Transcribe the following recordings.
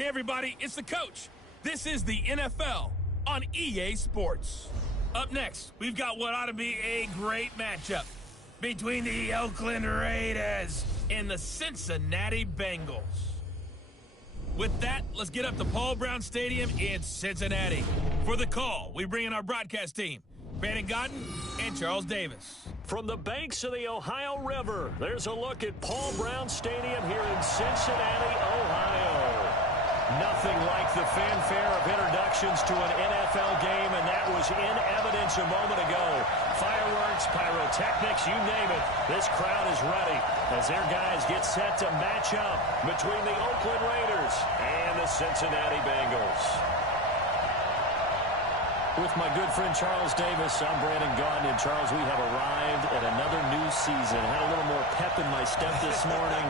Hey, everybody, it's the coach. This is the NFL on EA Sports. Up next, we've got what ought to be a great matchup between the Oakland Raiders and the Cincinnati Bengals. With that, let's get up to Paul Brown Stadium in Cincinnati. For the call, we bring in our broadcast team, Brandon Gaudin and Charles Davis. From the banks of the Ohio River, there's a look at Paul Brown Stadium here in Cincinnati, Ohio. Nothing like the fanfare of introductions to an NFL game, and that was in evidence a moment ago. Fireworks, pyrotechnics, you name it. This crowd is ready as their guys get set to match up between the Oakland Raiders and the Cincinnati Bengals. With my good friend Charles Davis, I'm Brandon Gaudin. And Charles, we have arrived at another new season. Had a little more pep in my step this morning.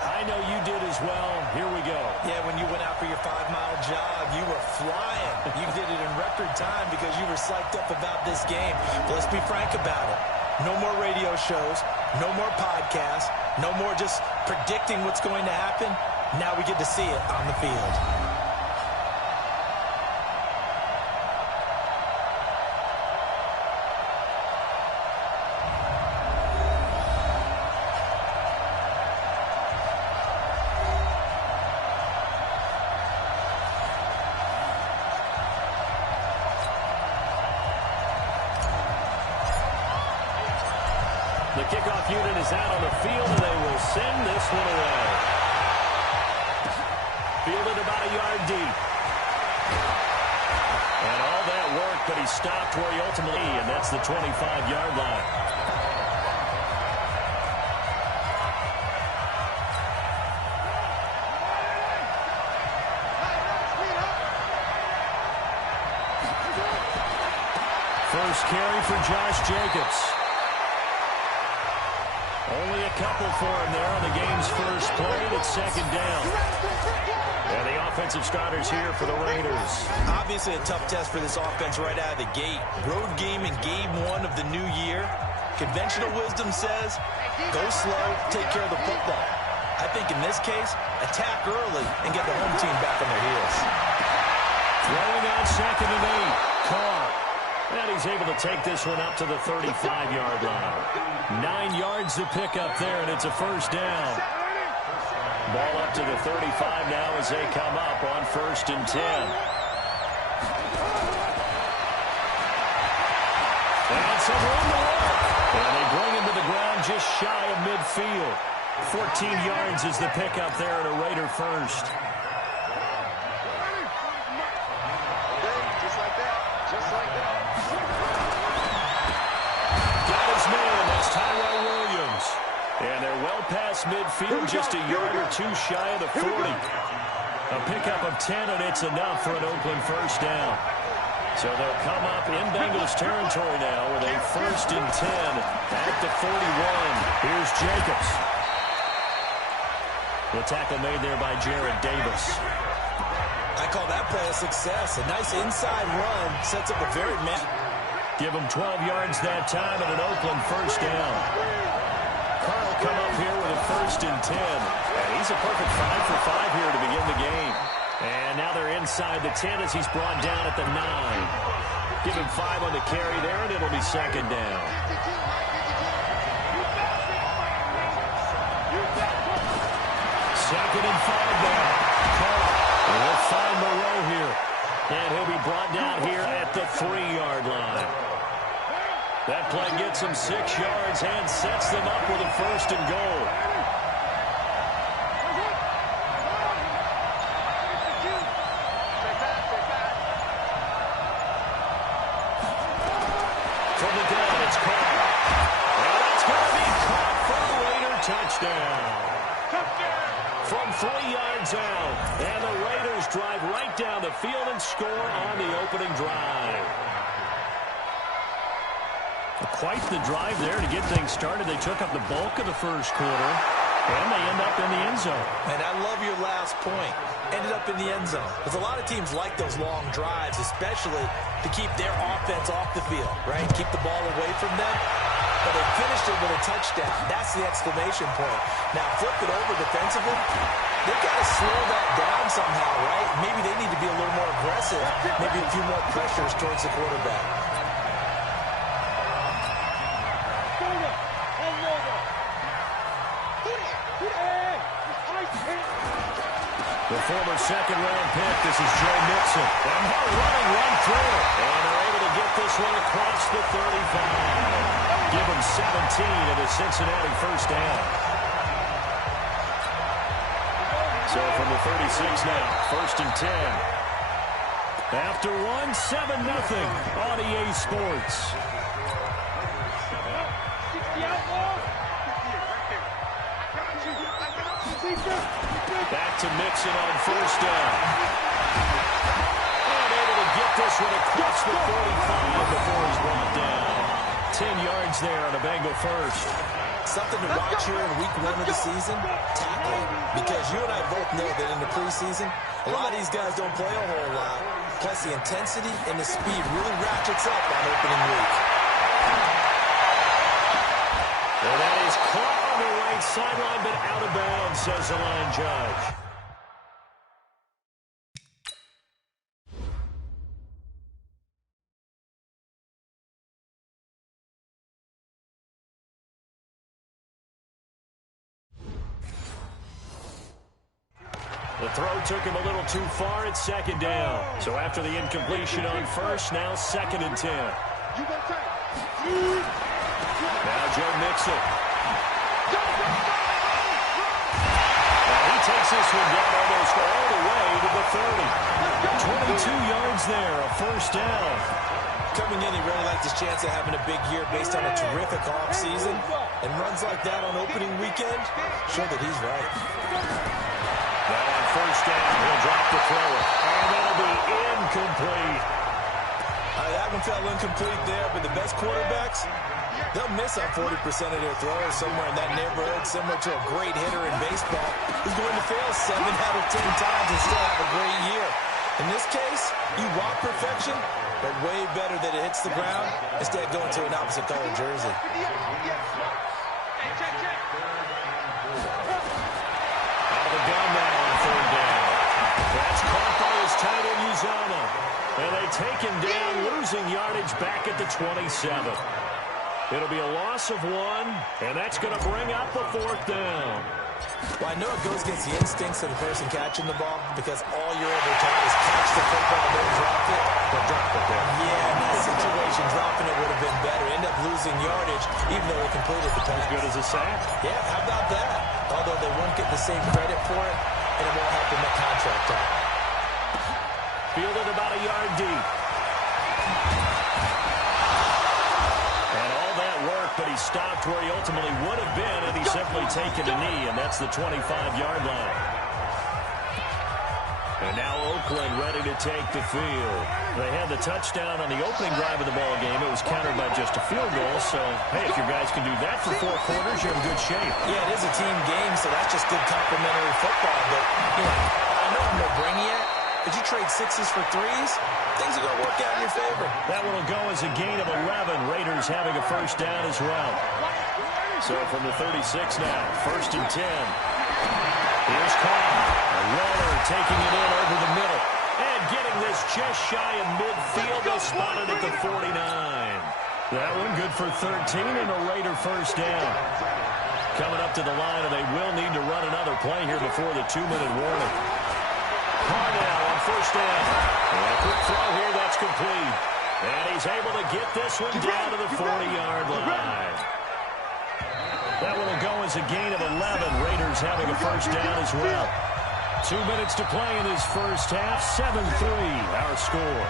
I know you did as well. Here we go. Yeah, when you went out for your 5-mile jog, you were flying. You did it in record time because you were psyched up about this game. But let's be frank about it. No more radio shows, no more podcasts, no more just predicting what's going to happen. Now we get to see it on the field. The kickoff unit is out on the field, and they will send this one away. Fielded about a yard deep. And all that work, but he stopped where he ultimately, and that's the 25-yard line. First carry for Josh Jacobs. Only a couple for him there on the game's first play, and it's second down. And the offensive starters here for the Raiders. Obviously a tough test for this offense right out of the gate. Road game in game one of the new year. Conventional wisdom says, go slow, take care of the football. I think in this case, attack early and get the home team back on their heels. Throwing on second and 8. Caught. And he's able to take this one up to the 35-yard line. 9 yards to pick up there, and it's a first down. Ball up to the 35 now as they come up on 1st and 10. And some room to work. And they bring him to the ground just shy of midfield. 14 yards is the pickup there at a Raider first. And they're well past midfield, just a yard or two shy of the 40. A pickup of 10, and it's enough for an Oakland first down. So they'll come up in Bengals territory now with a 1st and 10 at the 41. Here's Jacobs. The tackle made there by Jarrad Davis. I call that play a success. A nice inside run sets up a very Give him 12 yards that time and an Oakland first down. Carl come up here with a 1st and 10. And he's a perfect 5 for 5 here to begin the game. And now they're inside the 10 as he's brought down at the 9. Give him 5 on the carry there, and it'll be second down. Second and 5 now. Carl will find Moreau here. And he'll be brought down here at the 3-yard line. That play gets him 6 yards and sets them up with a 1st and goal. From the down, it's caught. And it's going to be caught for a Raider touchdown. From 3 yards out. And the Raiders drive right down the field and score on the opening drive. Quite the drive there to get things started. They took up the bulk of the first quarter, and they end up in the end zone. And I love your last point. Ended up in the end zone. Because a lot of teams like those long drives, especially to keep their offense off the field, right? Keep the ball away from them. But they finished it with a touchdown. That's the exclamation point. Now, flip it over defensively. they've got to slow that down somehow, right? Maybe they need to be a little more aggressive, maybe a few more pressures towards the quarterback. The former second-round pick, this is Joe Mixon. And they're running right through it. And they're able to get this one across the 35. Give them 17 at a Cincinnati first down. So from the 36 now, first and 10. After one, 7-0 on EA Sports. Back to Mixon on first down. And able to get this one across the 45 before he's brought down. 10 yards there on a Bengal first. Something to watch here in week 1 of the season, tackling. Because you and I both know that in the preseason, a lot of these guys don't play a whole lot. Plus the intensity and the speed really ratchets up on opening week. And that is caught on the right sideline, but out of bounds, says the line judge. The throw took him a little too far. It's second down. So after the incompletion on first, now second and 10. Now Joe Mixon. And he takes this one down almost all the way to the 30. 22 yards there, a first down. Coming in, he really liked his chance of having a big year based on a terrific offseason. And runs like that on opening weekend show that he's right. Now on first down, he'll drop the throw. And that'll be incomplete. That one fell incomplete there, but the best quarterbacks, they'll miss on 40% of their throws somewhere in that neighborhood, similar to a great hitter in baseball who's going to fail 7 out of 10 times and still have a great year. In this case, you want perfection, but way better that it hits the ground instead of going to an opposite color jersey. Out of the gun now on third down. That's caught by his tight end, Uzomah. And they take him down, losing yardage back at the 27. It'll be a loss of 1, and that's going to bring up the fourth down. Well, I know it goes against the instincts of the person catching the ball because all you're ever taught is catch the football, don't drop it. But drop it there. Yeah, in that situation, dropping it would have been better. End up losing yardage, even though they completed the pass. As good as a sack. Yeah, how about that? Although they won't get the same credit for it, and it won't help them at contract time. Fielded about a yard deep. And all that work, but he stopped where he ultimately would have been had he simply taken a knee, and that's the 25-yard line. And now Oakland ready to take the field. They had the touchdown on the opening drive of the ball game. It was countered by just a field goal. So, hey, if your guys can do that for 4 quarters, you're in good shape. Yeah, it is a team game, so that's just good complimentary football. But, you know, I know I'm no brainiac, but you trade 6s for 3s, things are going to work out in your favor. That one will go as a gain of 11. Raiders having a first down as well. So from the 36 now, first and 10. Here's Carr. Waller taking it in over the middle. And getting this just shy of midfield. They spotted at the 49. That one good for 13 and a Raider first down. Coming up to the line, and they will need to run another play here before the 2-minute warning. Carr now on first down. And a quick throw here, that's complete. And he's able to get this one down to the 40-yard line. That one will go as a gain of 11. Raiders having a first down as well. 2 minutes to play in his first half. 7-3 our score.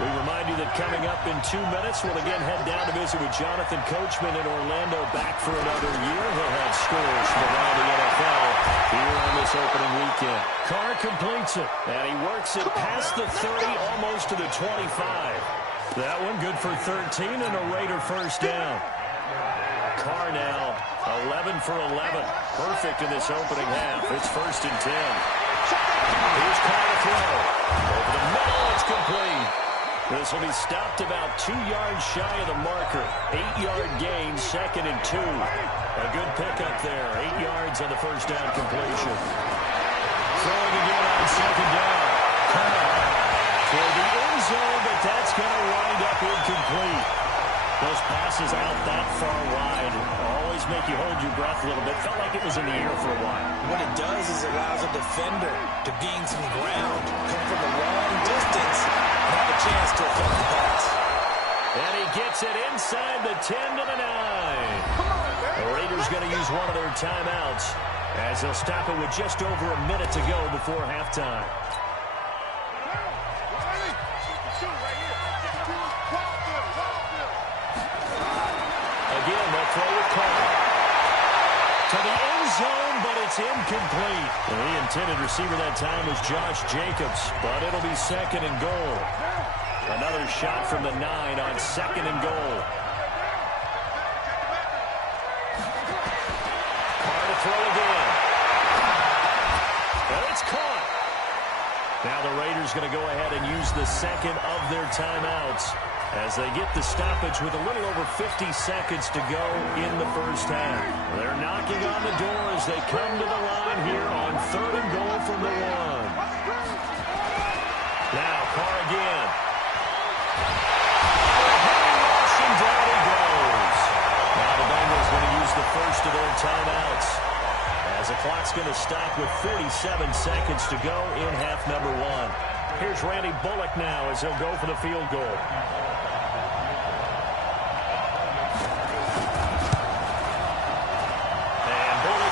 We remind you that coming up in 2 minutes, we'll again head down to visit with Jonathan Coachman in Orlando, back for another year. He'll have scores from around the NFL here on this opening weekend. Carr completes it, and he works it past the 30, almost to the 25. That one good for 13 and a Raider first down. Carr now 11 for 11. Perfect in this opening half. It's first and 10. Here's Carr to throw. Over the middle, it's complete. This will be stopped about 2 yards shy of the marker. 8-yard gain, second and 2. A good pickup there. 8 yards on the first down completion. Throwing again on second down. For the end zone, but that's going to wind up incomplete. Those passes out that far wide always make you hold your breath a little bit. Felt like it was in the air for a while. What it does is it allows a defender to gain some ground, come from a long distance, and have a chance to affect the pass. And he gets it inside the 10 to the 9. The Raiders going to use one of their timeouts as they'll stop it with just over a minute to go before halftime. Again, they'll throw it Carter. To the end zone, but it's incomplete. The intended receiver that time was Josh Jacobs, but it'll be second and goal. Another shot from the 9 on second and goal. Carter to throw again. And it's caught. Now the Raiders going to go ahead and use the second of their timeouts as they get the stoppage with a little over 50 seconds to go in the first half. They're knocking on the door as they come to the line here on third and goal from the 1. Now Carr again. And down he goes. Now the Bengals going to use the first of their timeouts as the clock's going to stop with 47 seconds to go in half number 1. Here's Randy Bullock now as he'll go for the field goal.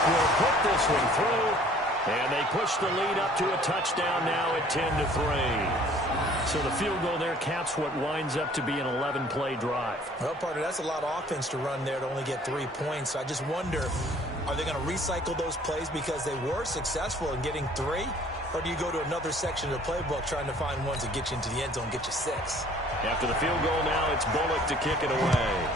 Will put this one through, and they push the lead up to a touchdown now at 10-3. So the field goal there caps what winds up to be an 11-play drive. Well, partner, that's a lot of offense to run there to only get 3 points. I just wonder, are they going to recycle those plays because they were successful in getting 3? Or do you go to another section of the playbook trying to find ones that get you into the end zone, get you 6? After the field goal now, it's Bullock to kick it away.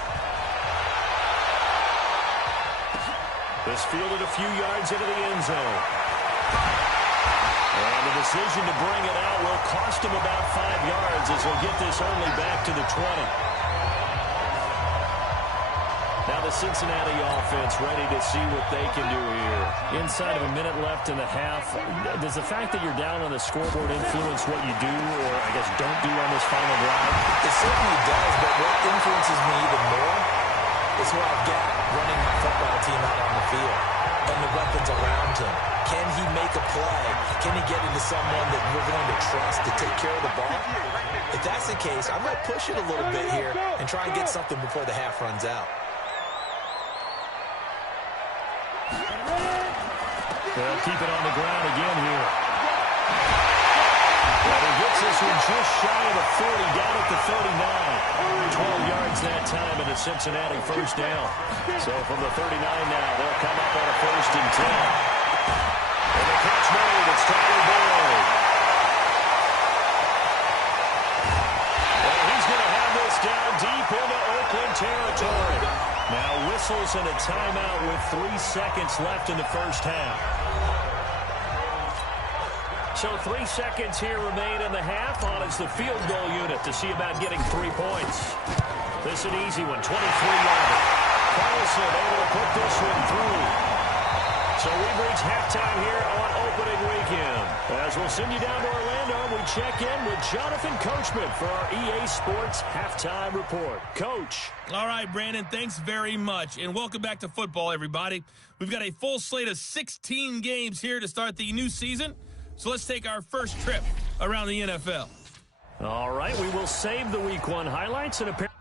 This fielded a few yards into the end zone. And the decision to bring it out will cost him about 5 yards as he'll get this only back to the 20. Now the Cincinnati offense ready to see what they can do here. Inside of a minute left in the half, does the fact that you're down on the scoreboard influence what you do or, I guess, don't do on this final drive? It certainly does, but what influences me even more is who I've got running my football team out on the field and the weapons around him. Can he make a play? Can he get into someone that we're going to trust to take care of the ball? If that's the case, I'm going to push it a little bit here and try and get something before the half runs out. They'll keep it on the ground again here. Well, he gets this one just shy of the 40, down at the 39. 12 yards that time in the Cincinnati first down. So from the 39 now, they'll come up on a 1st and 10. And the catch made, it's Tyler Boyd. And he's going to have this down deep into Oakland territory. Now whistles and a timeout with 3 seconds left in the first half. So 3 seconds here remain in the half on as the field goal unit to see about getting 3 points. This is an easy one, 23-yarder. Carlson able to put this one through. So we've reached halftime here on opening weekend. As we'll send you down to Orlando, we check in with Jonathan Coachman for our EA Sports Halftime Report. Coach. All right, Brandon, thanks very much. And welcome back to football, everybody. We've got a full slate of 16 games here to start the new season. So let's take our first trip around the NFL. All right, we will save the Week 1 highlights and apparently.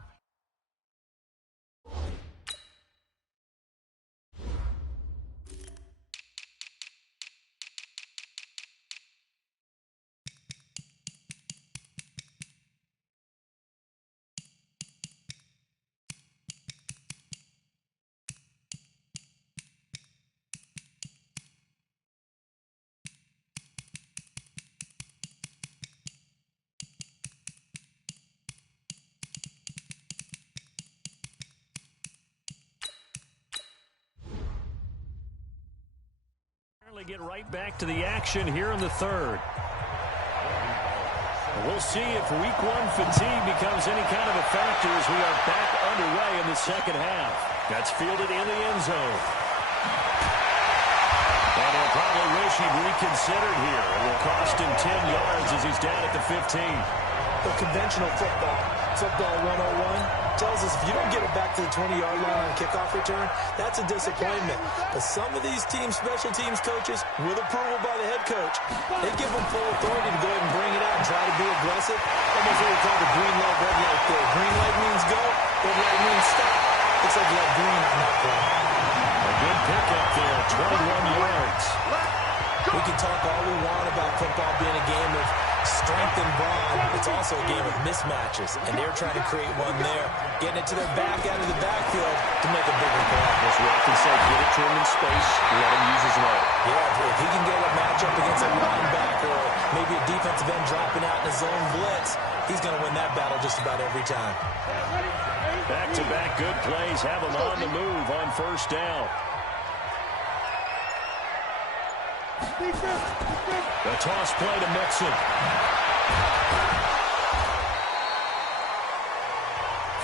Get right back to the action here in the third. We'll see if Week 1 fatigue becomes any kind of a factor as we are back underway in the second half. That's fielded in the end zone. And he'll probably wish he'd reconsidered here. It will cost him 10 yards as he's down at the 15. The conventional football 101, tells us if you don't get it back to the 20-yard line on a kickoff return, that's a disappointment. But some of these special teams coaches, with approval by the head coach, they give them full authority to go ahead and bring it out and try to be aggressive. Almost what we call the green light, red light there. Green light means go, red light means stop. Looks like you have green on that play. A good pickup there, 21 yards. We can talk all we want about football being a game of strength and brawn. It's also a game of mismatches, and they're trying to create one there. Getting it to their back out of the backfield to make a bigger play. As we often say, get it to him in space, let him use his leg. Yeah, if he can get a matchup against a linebacker or maybe a defensive end dropping out in a zone blitz, he's going to win that battle just about every time. Back-to-back good plays have him on the move on first down. The toss play to Mixon.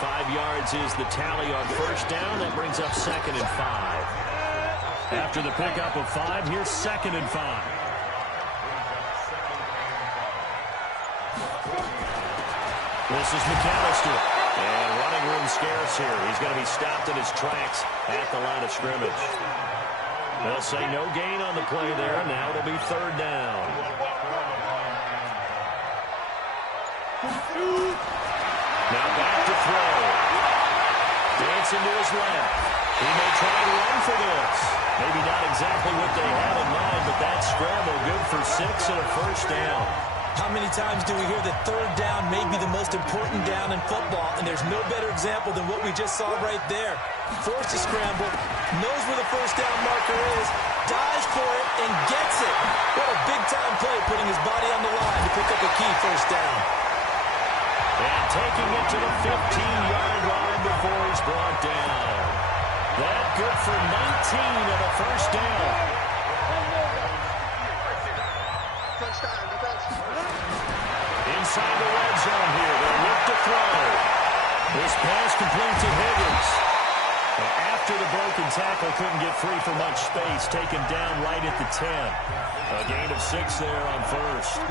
5 yards is the tally on first down. That brings up 2nd and 5. After the pickup of 5, here's 2nd and 5. This is McAllister. And running room scarce here. He's going to be stopped in his tracks at the line of scrimmage. They'll say no gain on the play there. Now it'll be 3rd down. Now back to throw. Dancing to his left. He may try and run for this. Maybe not exactly what they had in mind, but that scramble good for 6 and a first down. How many times do we hear that 3rd down may be the most important down in football, and there's no better example than what we just saw right there. Forced to scramble, knows where the first down marker is, dives for it, and gets it. What a big-time play, putting his body on the line to pick up a key first down. And taking it to the 15-yard line before he's brought down. That good for 19 of the first down. Inside the red zone here. They'll look to throw. This pass complete to Higgins. After the broken tackle, couldn't get free for much space. Taken down right at the 10. A gain of 6 there on first.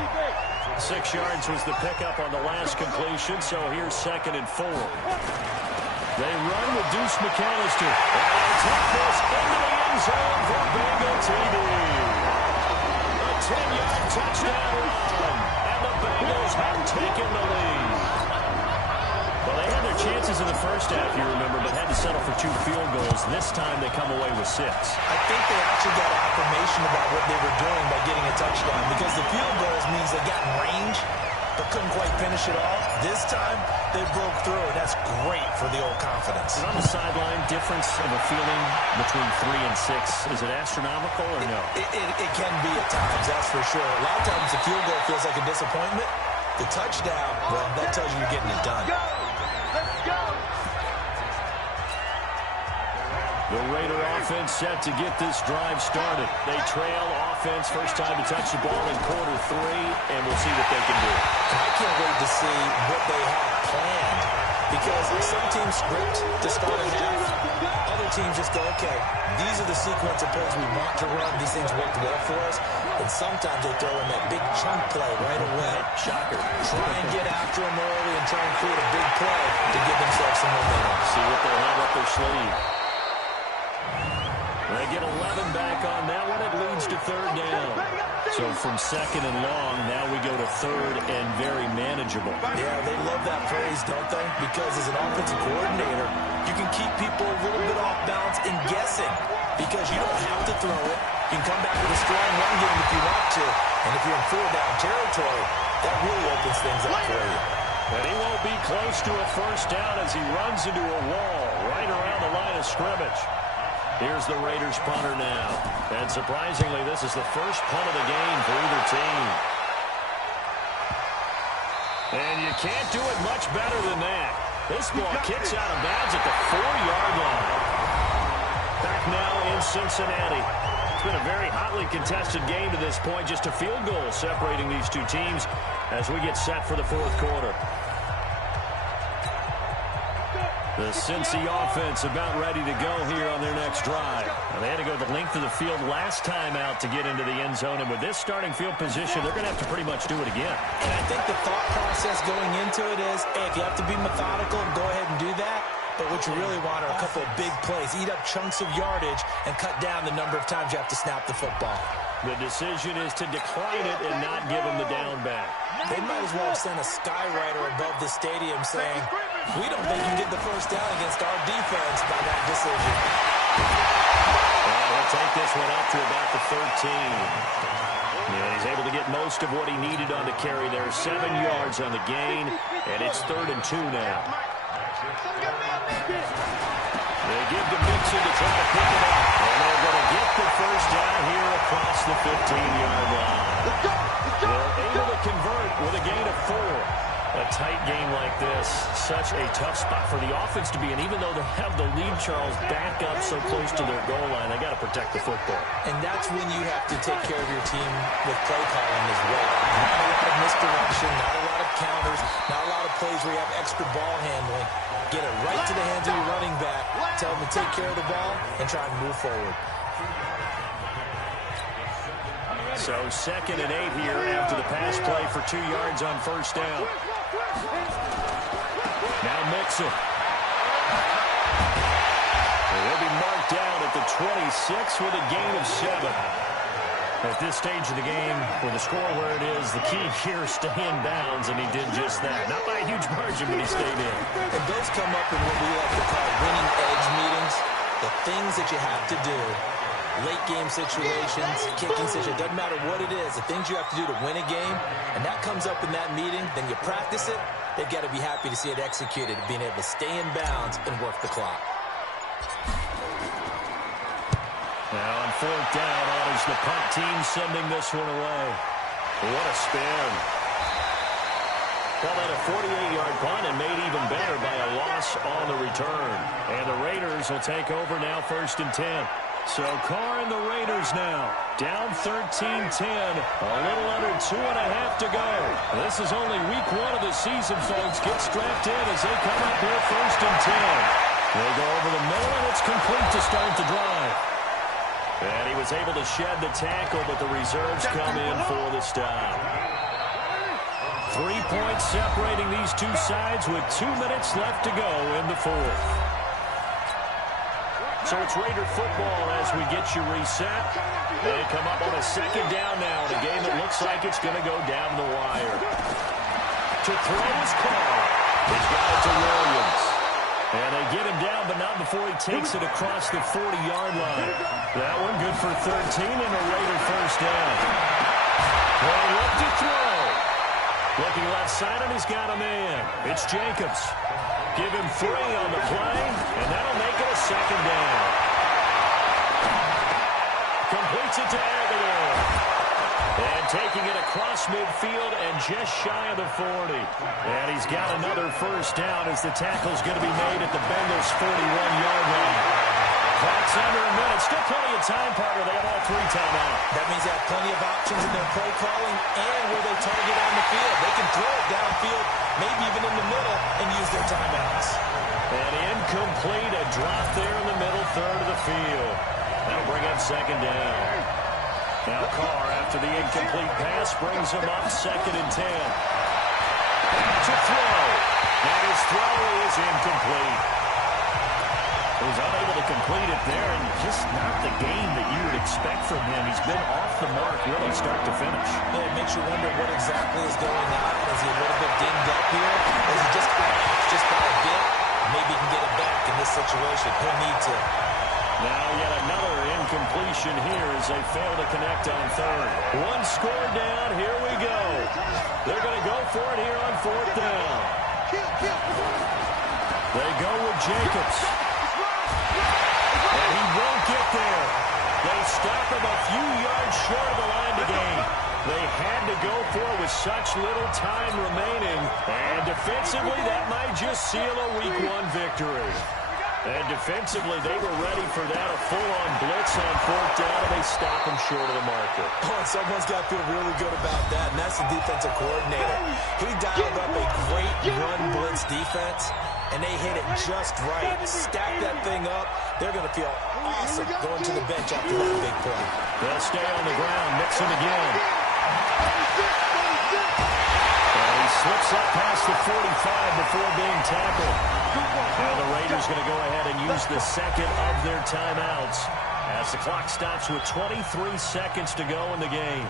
6 yards was the pickup on the last completion, so here's 2nd and 4. They run with Deuce McAllister. And they'll take this into the end zone for Bengal TD. A 10-yard touchdown run. The Bengals have taken the lead. Well, they had their chances in the first half, you remember, but had to settle for 2 field goals. This time they come away with 6. I think they actually got affirmation about what they were doing by getting a touchdown, because the field goals means they got in range but couldn't quite finish it off. This time they broke through, and that's great for the old confidence. And on the sideline, difference of a feeling between 3 and 6, is it astronomical or no? It can be at times, that's for sure. A lot of times the field goal feels like a disappointment. The touchdown, well, that tells you you're getting it done. The Raider offense set to get this drive started. They trail offense, first time to touch the ball in quarter 3, and we'll see what they can do. And I can't wait to see what they have planned, because some teams script to start a half. Other teams just go, okay, these are the sequence of plays we want to run. These things worked well for us. And sometimes they throw in that big chunk play right away. Shocker. Try and get after them early and try and create a big play to give themselves some momentum. See what they'll have up their sleeve. They get 11 back on that one. It leads to 3rd down. So from 2nd and long, now we go to 3rd and very manageable. Yeah, they love that phrase, don't they? Because as an offensive coordinator, you can keep people a little bit off balance and guessing, because you don't have to throw it. You can come back with a strong run game if you want to. And if you're in 4-down territory, that really opens things up for you. But he won't be close to a first down as he runs into a wall right around the line of scrimmage. Here's the Raiders punter now. And surprisingly, this is the first punt of the game for either team. And you can't do it much better than that. This ball kicks out of bounds at the 4-yard line. Back now in Cincinnati. It's been a very hotly contested game to this point. Just a field goal separating these two teams as we get set for the 4th quarter. The Cincy offense about ready to go here on their next drive. Now, they had to go the length of the field last time out to get into the end zone, and with this starting field position, they're going to have to pretty much do it again. And I think the thought process going into it is, hey, if you have to be methodical, go ahead and do that. But what you really want are a couple of big plays, eat up chunks of yardage, and cut down the number of times you have to snap the football. The decision is to decline it and not give him the down back. They might as well send a skywriter above the stadium saying, we don't think you can get the first down against our defense by that decision. Well, he'll take this one up to about the 13. Yeah, he's able to get most of what he needed on the carry there. 7 yards on the gain, and it's 3rd and 2 now. They give to Mixon to try to pick it up. And they're going to get the first down here across the 15-yard line. They're able to convert with a gain of 4. A tight game like this, such a tough spot for the offense to be in. Even though they have the lead, Charles, back up so close to their goal line, they got to protect the football. And that's when you have to take care of your team with play calling as well. Not a lot of misdirection, not a lot of counters, not a lot of plays where you have extra ball handling. Get it right to the hands of your running back, tell them to take care of the ball, and try and move forward. So 2nd and 8 here after the pass play for 2 yards on first down. Now Mixon. He'll be marked down at the 26 with a gain of 7. At this stage of the game, with the score where it is, the key here is stay in bounds, and he did just that. Not by a huge margin, but he stayed in. And those come up in what we like to call winning edge meetings. The things that you have to do. Late game situations, kicking situations, doesn't matter what it is, the things you have to do to win a game, and that comes up in that meeting, then you practice it, they've got to be happy to see it executed, being able to stay in bounds and work the clock. Now on 4th down, honors the punt team sending this one away. What a spin. Well, that a 48-yard punt and made even better by a loss on the return. And the Raiders will take over now 1st and 10. So Carr and the Raiders now down 13-10, a little under 2.5 to go. This is only week 1 of the season, folks. Get strapped in as they come up here 1st and 10. They go over the middle, and it's complete to start the drive. And he was able to shed the tackle, but the reserves come in for the stop. 3 points separating these two sides with 2 minutes left to go in the 4th. So it's Raider football as we get you reset. They come up on a 2nd down now in a game that looks like it's going to go down the wire. To throw is Carr. He's got it to Williams. And they get him down, but not before he takes it across the 40-yard line. That one good for 13 and a Raider first down. They look to throw. Looking left side, and he's got a man. It's Jacobs. Give him 3 on the play, and that'll make it a 2nd down. Completes it to Aguilar. And taking it across midfield and just shy of the 40. And he's got another first down as the tackle's going to be made at the Bengals' 41-yard line. Clock's under a minute. Still plenty of time, partner. They have all 3 timeouts. That means they have plenty of options in their play calling and where they target on the field. They can throw it downfield, maybe even in the middle, and use their timeouts. And incomplete, a drop there in the middle third of the field. That'll bring up 2nd down. Now Carr, after the incomplete pass, brings him up 2nd and 10. To throw. And his throw is incomplete. He's unable to complete it there, and just not the game that you would expect from him. He's been off the mark really start to finish. Yeah, it makes you wonder what exactly is going on. Is he a little bit dinged up here? Or is he just by a bit? Maybe he can get it back in this situation. He'll need to. Now yet another incompletion here as they fail to connect on 3rd. 1 score down. Here we go. They're going to go for it here on 4th down. They go with Jacobs. And he won't get there. They stop him a few yards short of the line to gain. They had to go for it with such little time remaining. And defensively, that might just seal a Week 1 victory. And defensively, they were ready for that, a full-on blitz on 4th down, and they stop him short of the marker. Oh, and someone's got to feel really good about that, and that's the defensive coordinator. He dialed up a great run blitz this defense, and they hit it just right. Stack that thing up. They're going to feel awesome going to the bench after that big play. They'll stay on the ground. Mixon again. And he slips up past the 45 before being tackled. Now the Raiders going to go ahead and use the second of their timeouts as the clock stops with 23 seconds to go in the game.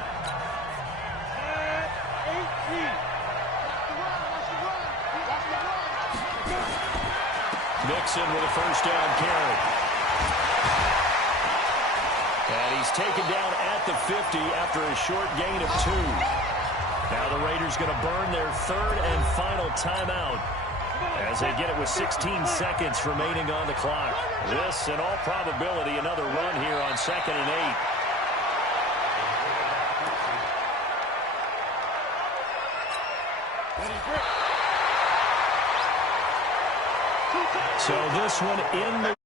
Mixon with a first down carry. And he's taken down at the 50 after a short gain of 2. Now the Raiders going to burn their third and final timeout as they get it with 16 seconds remaining on the clock. This, in all probability, another run here on 2nd and 8. So this one in the